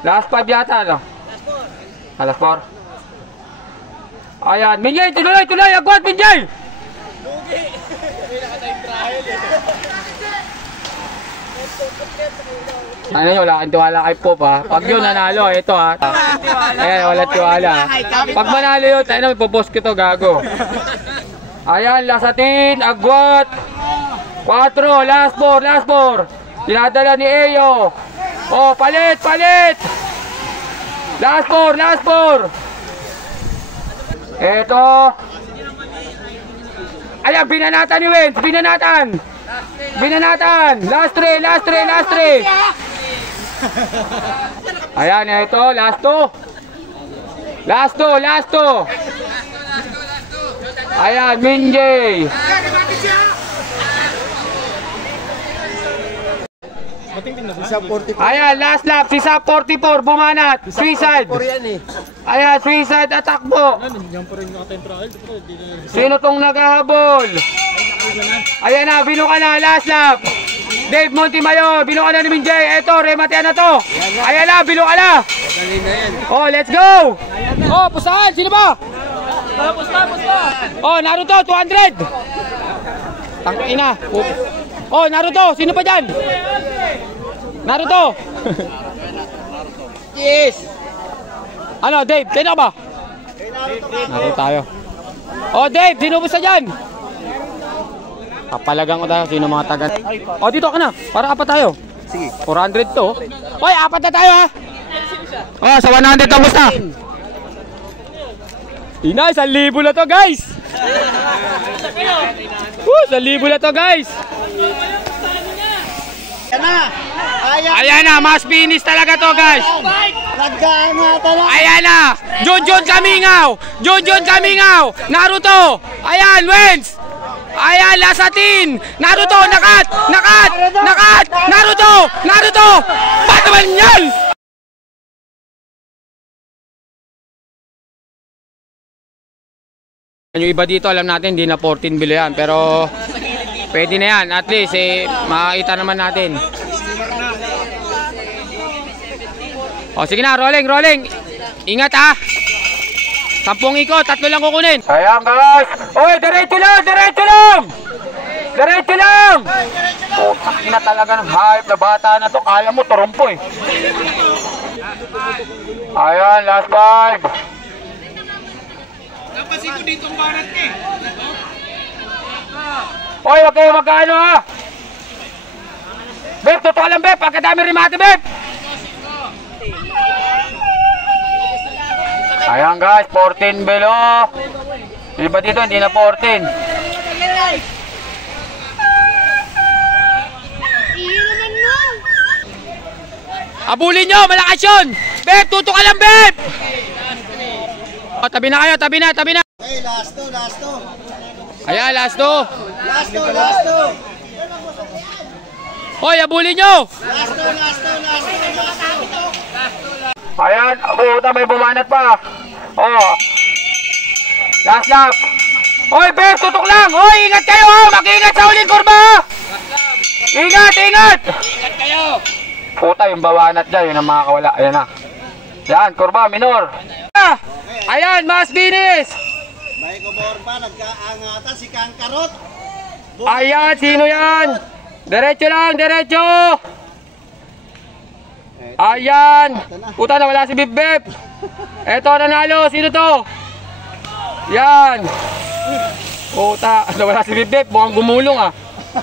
Last 5 yata, no? Last 4. Ayan, Minjay, tuloy, tuloy, agwat, Minjay! Lugi! May nakatayong trahil eh. Ano nyo, wala kang tiwala kay Pop ha. Pag yun nanalo, ito ha. Ayan, wala tiwala. Pag manalo yun, tayo na, ipopost ko to, gago. Ayan, lasatin, agwat. 4, last 4, last 4. Tinadala ni Eyo. Oh, palit, palit. Last 4, last 4. Ito. Ayan, binanatan ni Wens, binanatan. Binanatan. Last 3, last 3, last 3. Ayan, ito, last 2. Last 2, last 2. Ayan, Minjay. Ayan, last lap, si Sap 44, bumanat, suicide. Ayan, suicide, attack po. Sino tong naghahabol? Ayan na, binuka na, last lap. Dave Montemayor, binuka na ni Minjay. Eto, rematian na to. Ayan na, binuka na. Oh, let's go. Oh, pustahan, sino ba? Oh, Naruto, 200. Tangina. Oh, Naruto, sino pa dyan? Naruto. Yes. Ano, Dave, sino ba? Naruto tayo. Oh, Dave, sino ba sa dyan? Kapalagang ko tayo, sino mga taga. Oh, dito ka na, para apat tayo. Sige. 400 to. Hoy, apat na tayo ha. Oh, sa 100 tapos na. Inay, 1,000 na to guys. 1,000 na to guys. Ayan na, mas finish talaga to guys. Ayan na, Junjun Kamingaw. Junjun Kamingaw. Naruto. Ayan, Wens. Ayan, lasatin. Naruto, nakat. Nakat. Nakat. Naruto. Naruto. Ba't naman yan? Yung iba dito alam natin hindi na 14 bilo yan, pero pwede na yan, at least makakita naman natin. O sige na, rolling, rolling. Ingat ha. 10 ikot, 3 lang kukunin. Ayan guys. Oy, diretso lang, diretso lang. Diretso lang. Putang ina talaga ng hype na bata na to. Kala mo turumpo eh. Ayan, last 5. Napasin ko dito ang barat eh. Oy, wag kayo magkaano ha. Beb, totoo lang Beb, pagkadami rimate Beb. Ayan guys, 14 below. Iba dito, hindi na 14. Abulin nyo, malakas yun. Beb, tuto ka lang Beb. O, tabi na kayo, tabi na, tabi na. Okay, last 2, last 2. Ayan, last 2. Last 2, last 2. Hoy, abulin nyo. Last 2, last 2, last 2. Ayan, puta, may bumanat pa. Oh. Last lap. Hoy, Beb, tutok lang. Hoy, ingat kayo ha. Mag-ingat sa uling kurba. Ingat, ingat. Ingat kayo. Puta, yung bawanat dyan, yun ang makakawala. Ayan na. Yan, kurba, minor. Ayan, mas binis. May kuborba, nagkaangatan si Kangkarot. Ayan, sino yan? Diretso lang, diretso. Ayan. Puta, nawala si Bip Bip. Eto, nanalo. Sino to? Yan. Puta, nawala si Bip Bip. Mukhang gumulong ah.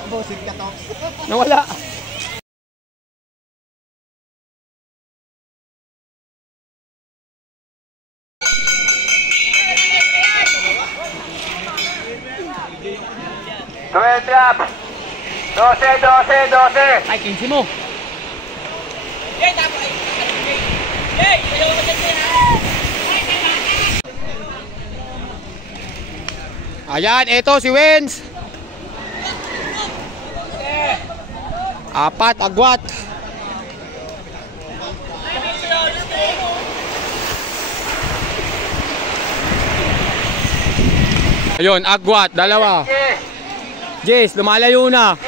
Bossing ka to. Nawala. Trap. 12, 12, 12. Ay, 15 mo. Yay, tapos ay. Yay, ayaw mo dyan siya. Ayan, eto si Wens. 4, agwat. Ayun, agwat, 2. Jess, lumalayo na.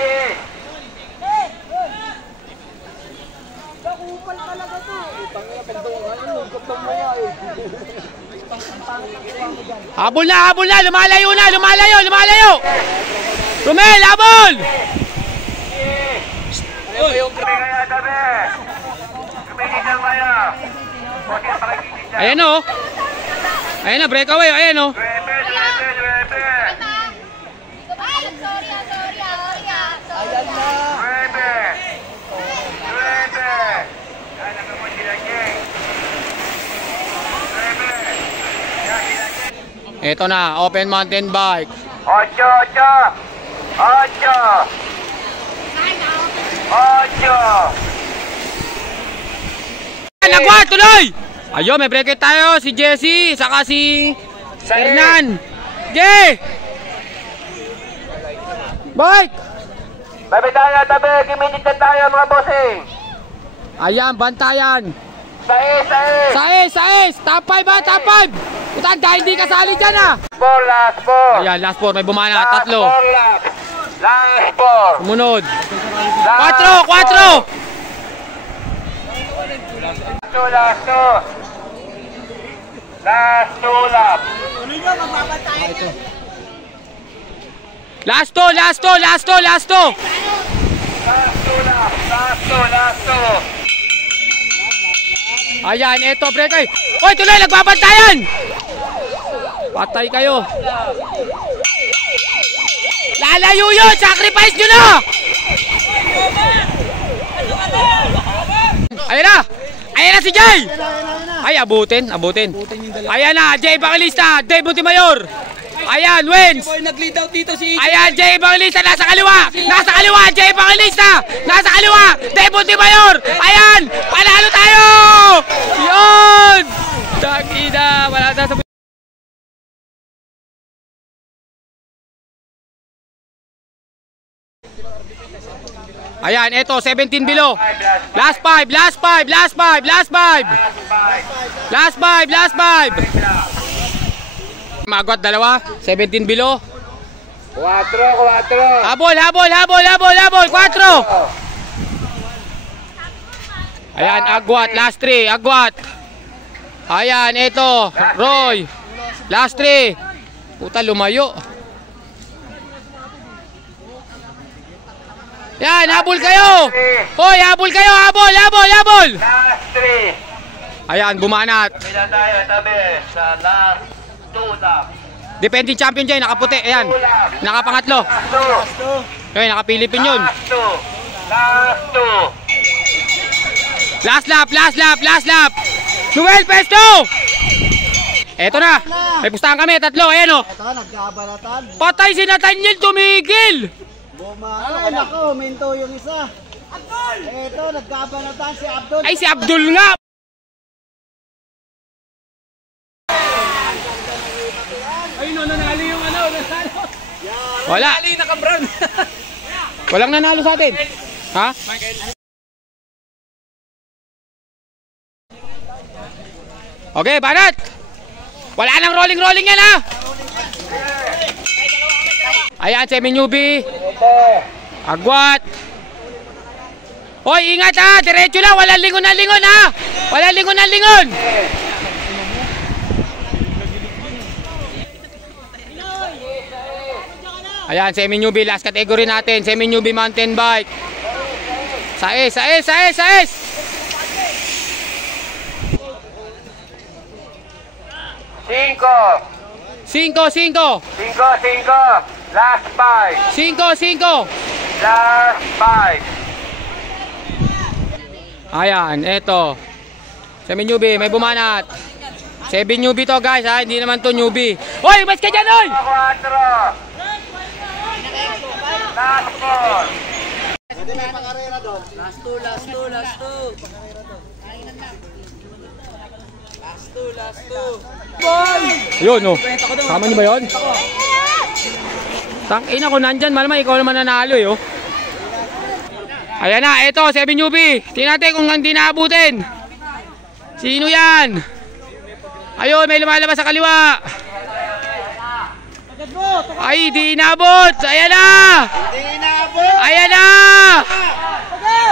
Habol na, lumalayo na, lumalayo! Romel, habol! Ayan o. Ayan na, breakaway, ayan o. Ito na, open mountain bike. 8. Nagwa, tuloy! Ayun, may break tayo. Si Jesse, saka si Hernan. Jay! Bike! Tabi tayo, tabi. Kiminit na tayo mga bossing. Ayan, bantayan. Sais. Top 5 ba? Top 5! Puta, dahil di kasali dyan ah. Last four. Ayan, last 4. May bumana. Tatlo. Last four. Sumunod. 4! Last two lap. Last 2. Ayan, eto, break ay. Oy, tuloy, nagbabantayan! Patay kayo. Lalayo yun! Sacrifice nyo na! Ayan na si Jay! Ay, abutin. Ayan na, Jay Evangelista, Dave Montemayor. Ayan, wins! Nag-lead out dito si Ayan, Jay Evangelista, nasa kaliwa, Jay Evangelista, nasa kaliwa, Dave Montemayor. Ayan, panalo tayo! Yun! Tangina, wala na sa... Ayan, eto, 17 below. Last 5. Magwat, dalawa. 17 below. 4. Habol. 4. Ayan, agwat. Last 3. Agwat. Ayan, eto. Roy. Last 3. Puta, lumayo. Yan, habol kayo. Hoy, habol kayo. Habol. Last 3. Ayan, bumanat. Pila tayo, tabi. Sa last 2 lap. Defending champion dyan, nakaputi. Ayan, nakapangatlo. Last 2. Ayan, nakapilipin yun. Last 2. Last lap. Noel, pesto! Eto na. May pustahan kami, 3. Ayan o. Ito, nagkabalatan. Patay si Nathaniel, tumigil. Ay, nako, minto yung isa. Abdul! Ito, nagkabalatan si Abdul. Ay, si Abdul nga. Ay, nanalo yung nanalo. Wala. Nanalo yung naka-brown. Walang nanalo sa atin. Ha? Okay, banat. Wala nang rolling yan ha. Ayan, semi-newbie. Agwat. Hoy, ingat ha. Diretso lang. Walang lingon ha. Walang lingon. Ayan, semi-newbie. Last category natin. Semi-newbie mountain bike. Sais. 5. Last 5. 5. Last 5. Ayan, eto. Semi-newbie, may bumanat. 7 newbie to guys ha, hindi naman to newbie. Hoy, mas ka dyan, oy! 4. Last 4. Hindi may pangarera doon. Last two. Yun, oh. Kama niyo ba yun? Tangina ko nandyan, malamang ikaw naman nanalo eh, oh. Ayan na, eto, 7 newbie. Tingnan natin kung hindi naabutin. Sino yan? Ayun, may lumalabas sa kaliwa. Ay, di inabot. Ayan na.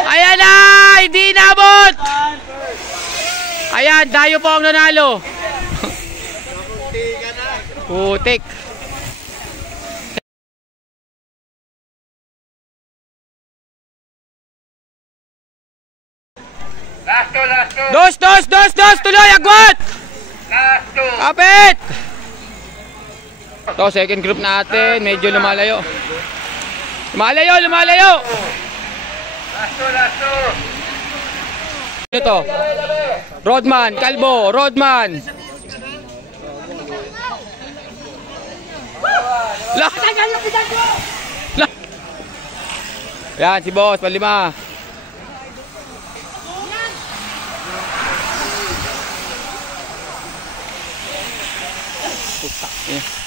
Ayan na. Hindi inabot. Ayan, tayo po ang nanalo. Putik. Last two. Dos, tuloy, agwat! Last two. Kapit! Ito, second group natin, medyo lumalayo. Lumalayo! Last two. Ito, Rodman, Kalbo, Rodman. Lah! Yan, si boss, palima. Putak.